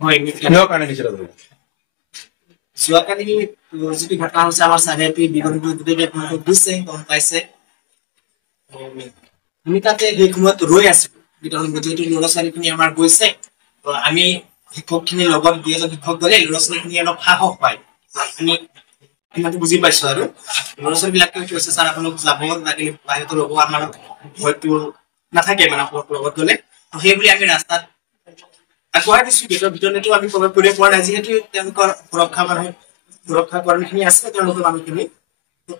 হয় কিহৰ কাৰণে নিচিত কৰিলে যোৱাকালি যিটো ঘটনা হৈছে আমাৰ চাৰিআপি বিগত গোটেই বুজিছে গম পাইছে আমি তাতে সেই সময়ত ৰৈ আছো বিতৰণ যিহেতু ল'ৰা ছোৱালীখিনি আমাৰ গৈছে আমি শিক্ষকখিনিৰ লগত দুই এজন শিক্ষক গ'লে ল'ৰা ছোৱালীখিনি অলপ সাহস পায় আমি ইমানটো বুজি পাইছো আৰু ল'ৰা ছোৱালীবিলাকে কৈছে ছাৰ আপোনালোক যাব লাগিলে বাহিৰত ল'ব আমাৰ হয়তো নাথাকে মানে আপোনালোকৰ লগত গ'লে সেইবুলি আমি ৰাস্তাত আগুৱাই দিছো ভিতৰতো আমি প্ৰৱেশ কৰিব পৰা নাই যিহেতু তেওঁলোকৰ সুৰক্ষা কৰ্মীখিনি আছে তেওঁলোকৰ মানুহখিনি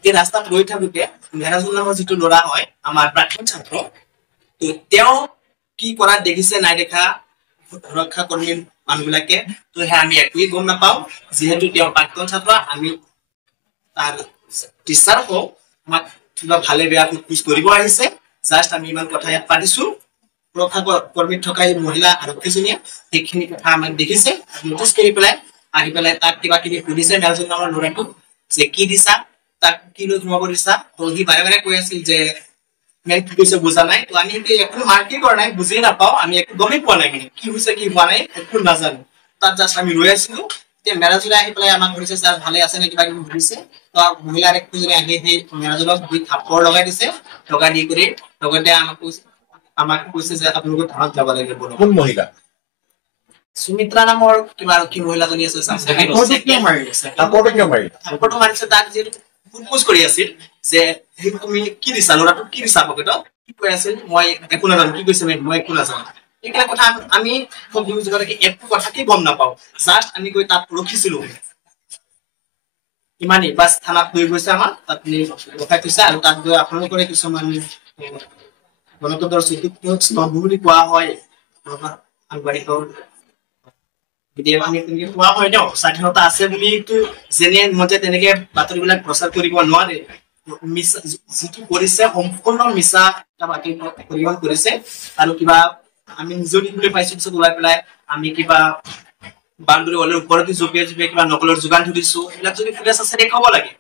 এই ৰাস্তাত ৰৈ থাকোতে মেৰাজুল নামৰ যিটো ল'ৰা হয় আমাৰ প্ৰাক্তন ছাত্ৰ তেওঁ কি কৰা দেখিছে নাই দেখা সুৰক্ষা কৰ্মীৰ মানুহবিলাকে তো সেয়া আমি একোৱেই গম নাপাওঁ যিহেতু তেওঁ প্ৰাক্তন ছাত্ৰ আমি তাৰ টিচাৰ হওক আমাক কিবা ভালে বেয়া সোধ কৰিব আহিছে জাষ্ট আমি ইমান কথা ইয়াত পাতিছো সুৰক্ষা কৰ্মীত থকা এই মহিলা আৰক্ষীজনীয়ে সেইখিনি কথা আমাক দেখিছে নোটিচ কৰি পেলাই আহি পেলাই তাক কিবা কিবি সুধিছে মেৰাজুল নামৰ ল'ৰাটোক যে কি দিছা তাক কি লৈ সোমাব দিছা তো সি বাৰে বাৰে কৈ আছিল যে মেন কি কৈছে বুজা নাই তো আমি একো মাৰ্কেই কৰা নাই বুজিয়ে নাপাওঁ আমি একো গমেই পোৱা নাই মানে কি হৈছে কি হোৱা নাই একো নাজানো তাত জাষ্ট আমি ৰৈ আছিলো এতিয়া মেৰাজুলে আহি পেলাই আমাক সুধিছে ছাৰ ভালে আছে নে কিবা কিবি সুধিছে তো মহিলা আৰক্ষীজনী আহি সেই মেৰাজুলক দুই থাপ্পৰ লগাই দিছে লগাই দি কৰি লগতে আমাক কৈছে যে আপোনালোকে থানাত যাব লাগিব কোন মহিলা সুমিত্ৰা নামৰ কিবা আৰক্ষী মহিলাজনী আছে থাপ্পৰটো মাৰিছে তাক যিহেতু সোধপোছ কৰি আছিল যে তুমি কি দিছা ল'ৰাটোক কি দিছা পকেটত কি কৈ আছিল মই একো নাজানো কি কৈছে মই একো নাজানো এইবিলাক কথা আমি একো কথাকে গম নাপাওঁ জাষ্ট আমি গৈ তাত ৰখিছিলো ইমানেই বাছ থানাত লৈ গৈছে আমাক তাত ৰখাই থৈছে আৰু তাত গৈ আপোনালোকৰে কিছুমান গণতন্ত্ৰৰ স্তম্ভ বুলি কোৱা হয় সাংবাদিকৰ কেতিয়াবা আমি তেনেকে কোৱা হয় ন স্বাধীনতা আছে বুলিতো যেনে মতে তেনেকে বাতৰিবিলাক প্ৰচাৰ কৰিব নোৱাৰে যিটো কৰিছে সম্পূৰ্ণ মিছা এটা বাতৰি পৰিৱেশন কৰিছে আৰু কিবা আমি নিজেও দেখিবলৈ পাইছো পিছত ওলাই পেলাই আমি কিবা বাউণ্ডাৰী ৱালৰ ওপৰতে জপিয়াই কিবা নকলৰ যোগান ধৰিছো এইবিলাক যদি ফুটেজ আছে দেখাব লাগে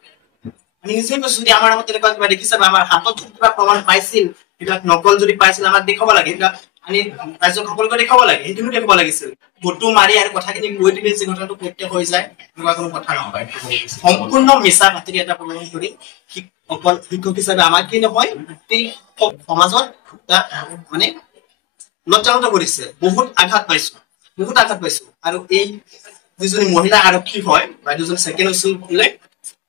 আমি নিজে কৈছো যদি আমাৰ নামত তেনেকুৱা কিবা দেখিছে বা আমাৰ হাতত কিবা প্ৰমাণ পাইছিল এইবিলাক নকল যদি পাইছিল আমাক দেখাব লাগে এইবিলাক আমি ৰাজ্যক সকলোকে দেখাব লাগে সেইটোও দেখাব লাগিছিল ফটো মাৰি আৰু কথাখিনি কৈ দিলে যে ঘটনাটো প্ৰত্যক্ষ হৈ যায় এনেকুৱা কোনো কথা নহয় সম্পূৰ্ণ মিছা বাতৰি এটা প্ৰমাণ কৰি অকল শিক্ষক হিচাপে আমাকেই নহয় গোটেই সমাজত মানে লজ্জানত কৰিছে বহুত আঘাত পাইছো আৰু এই যিজনী মহিলা আৰক্ষী হয় বাইদেউজন ছেকেণ্ড হৈছিল বোলে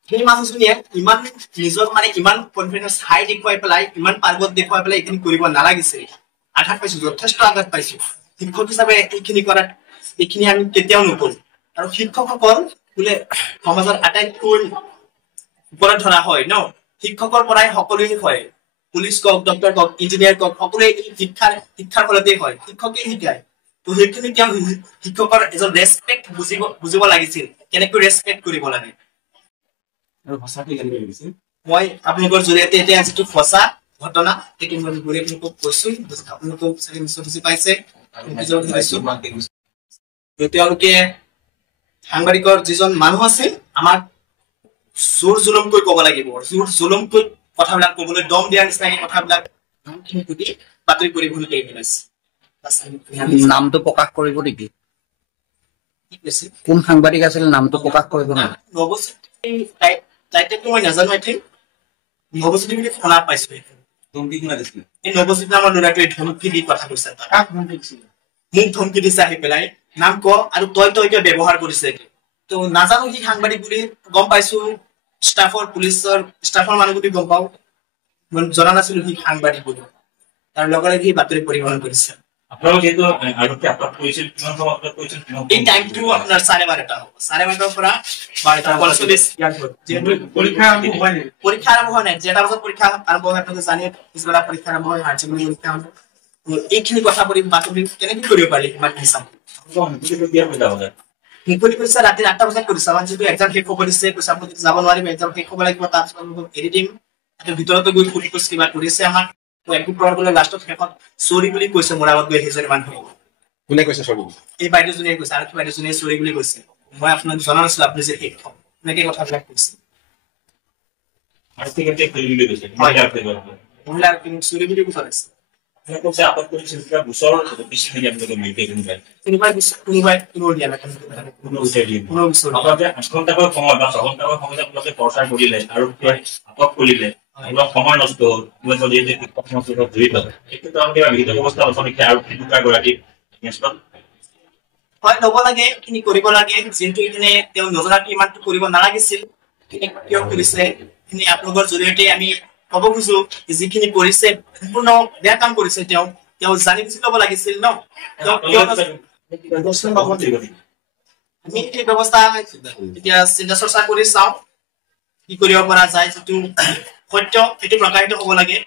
সেই মানুহজনীয়ে ইমান নিজক মানে ইমান কনফিডেন্স হাই দেখুৱাই পেলাই ইমান পাৰ্গত দেখুৱাই পেলাই এইখিনি কৰিব নালাগিছিল আঘাত পাইছো যথেষ্ট আঘাত পাইছো শিক্ষক হিচাপে এইখিনি আমি কেতিয়াও নকৰো আৰু শিক্ষকসকল বোলে সমাজৰ আটাইতকৈ ওপৰত ধৰা হয় ন শিক্ষকৰ পৰাই সকলোৱে হয় পুলিচ কওক ডক্টৰ কওক ইঞ্জিনিয়াৰ কওক সকলোৱে শিক্ষাৰ ফলতেই হয় শিক্ষকে শিকায় তো সেইখিনি তেওঁ শিক্ষকৰ এজন ৰেচপেক্ট বুজিব লাগিছিল কেনেকৈ ৰেচপেক্ট কৰিব লাগে আৰু ভাষাটো কেনেকৈ লাগিছিল মই আপোনালোকৰ জৰিয়তে এতিয়া যিটো সঁচা ঘটনা সেইটো মই ঘূৰি আপোনালোকক কৈছো আপোনালোকক চাগে নিশ্চয় বুজি পাইছে তেওঁলোকে সাংবাদিকৰ যিজন মানুহ আছিল আমাক জোৰ জুলুমকৈ ক'ব লাগিব জোৰ জুলুমকৈ কথাবিলাক ক'বলৈ দম দিয়াৰ নিচিনাকে কথাবিলাক বাতৰি পৰিৱেশন কৰি পেলাইছে নামটো প্ৰকাশ কৰিব নেকি কোন সাংবাদিক আছিল নামটো প্ৰকাশ কৰিব না টাইটেলটো মই নাজানো আই থিংক নৱজ্যোতি বুলি শুনা পাইছো এই নৱজ্যোতি নামৰ ল'ৰাটোৱে ধমকি দি কথা কৈছে মোক ধমকি দিছে আহি পেলাই নাম ক আৰু তই ব্যৱহাৰ কৰিছে তো নাজানো সি সাংবাদিক বুলি গম পাইছো পুলিচৰ ষ্টাফৰ মানুহ বুলি গম পাওঁ মই জনা নাছিলো সি সাংবাদিক বুলি তাৰ লগে লগে সি বাতৰি পৰিৱেশন কৰিছে এই টাইমটো আপোনাৰ 12:30 হ'ব 12:30 পৰা 12:45 পৰীক্ষা আৰম্ভ হোৱা নাই যেটা বজাত পৰীক্ষা আৰম্ভ হয় আপোনালোকে জানে পিছবেলা পৰীক্ষা আৰম্ভ হয় হায়াৰ ছেকেণ্ডাৰী পৰীক্ষা এইখিনি কথা বাতৰি কেনেকৈ কৰিব পাৰি ইমান হিচাপ মুকলি কৰিছে ৰাতি 8টা বজাত কৰিছে আমাৰ যিটো এক্সাম শেষ হ'ব দিছে কৈছে আপোনালোকে যাব নোৱাৰিব এক্সাম শেষ হ'ব লাগিব তাৰপিছত আপোনালোকক এৰি দিম ভিতৰতে গৈ পুলিচ কিবা কৰিছে আমাক একো প্ৰব্লেম লাষ্টত শেষত চৰি বুলি কৈছে মোৰ আগত গৈ সেইজনী মানুহে কোনে কৈছে চৰি এই বাইদেউজনীয়ে কৈছে আৰু বাইদেউজনীয়ে চৰি বুলি কৈছে মই আপোনাক জনা নাছিলো আপুনি যে শিক্ষক এনেকে কথাবিলাক কৈছে মহিলাৰ চৰি বুলি কৈছে কৈছে আপত্তি কৰিছিল কিবা গোচৰ বেছি নেকি আপোনালোকে মিলিতে কোনোবাই কোনো দিয়া নাই কোনো গোচৰ দিয়ে কোনো গোচৰ দিয়া নাই। আপোনালোকে 8 ঘণ্টাকৈ সময় বা 6 ঘণ্টাকৈ সময় আপোনালোকে প্ৰচাৰ কৰিলে আৰু আটক কৰিলে অলপ সময় নষ্ট হ'ল মই যদি শিক্ষক সমাজৰ লগত জড়িত এইটো আমি বিহিত ব্যৱস্থা আলোচনা আৰু দুটাগৰাকী হয় ল'ব লাগে এইখিনি কৰিব লাগে যিহেতু এইখিনি তেওঁ নজনাকৈ ইমানটো কৰিব নালাগিছিল এইখিনি কিয় কৰিছে এইখিনি আপোনালোকৰ জৰিয়তে আমি ক'ব খুজো যিখিনি কৰিছে সম্পূৰ্ণ বেয়া কাম কৰিছে তেওঁ জানি বুজি ল'ব লাগিছিল ন আমি এই ব্যৱস্থা এতিয়া চিন্তা চৰ্চা কৰি চাওঁ কি কৰিব পৰা যায় যিটো সত্য সেইটো প্ৰকাশিত হ'ব লাগে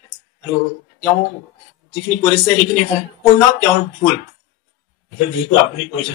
আৰু তেওঁ যিখিনি কৰিছে সেইখিনি সম্পূৰ্ণ তেওঁৰ ভুল যিহেতু আপুনি কৈছে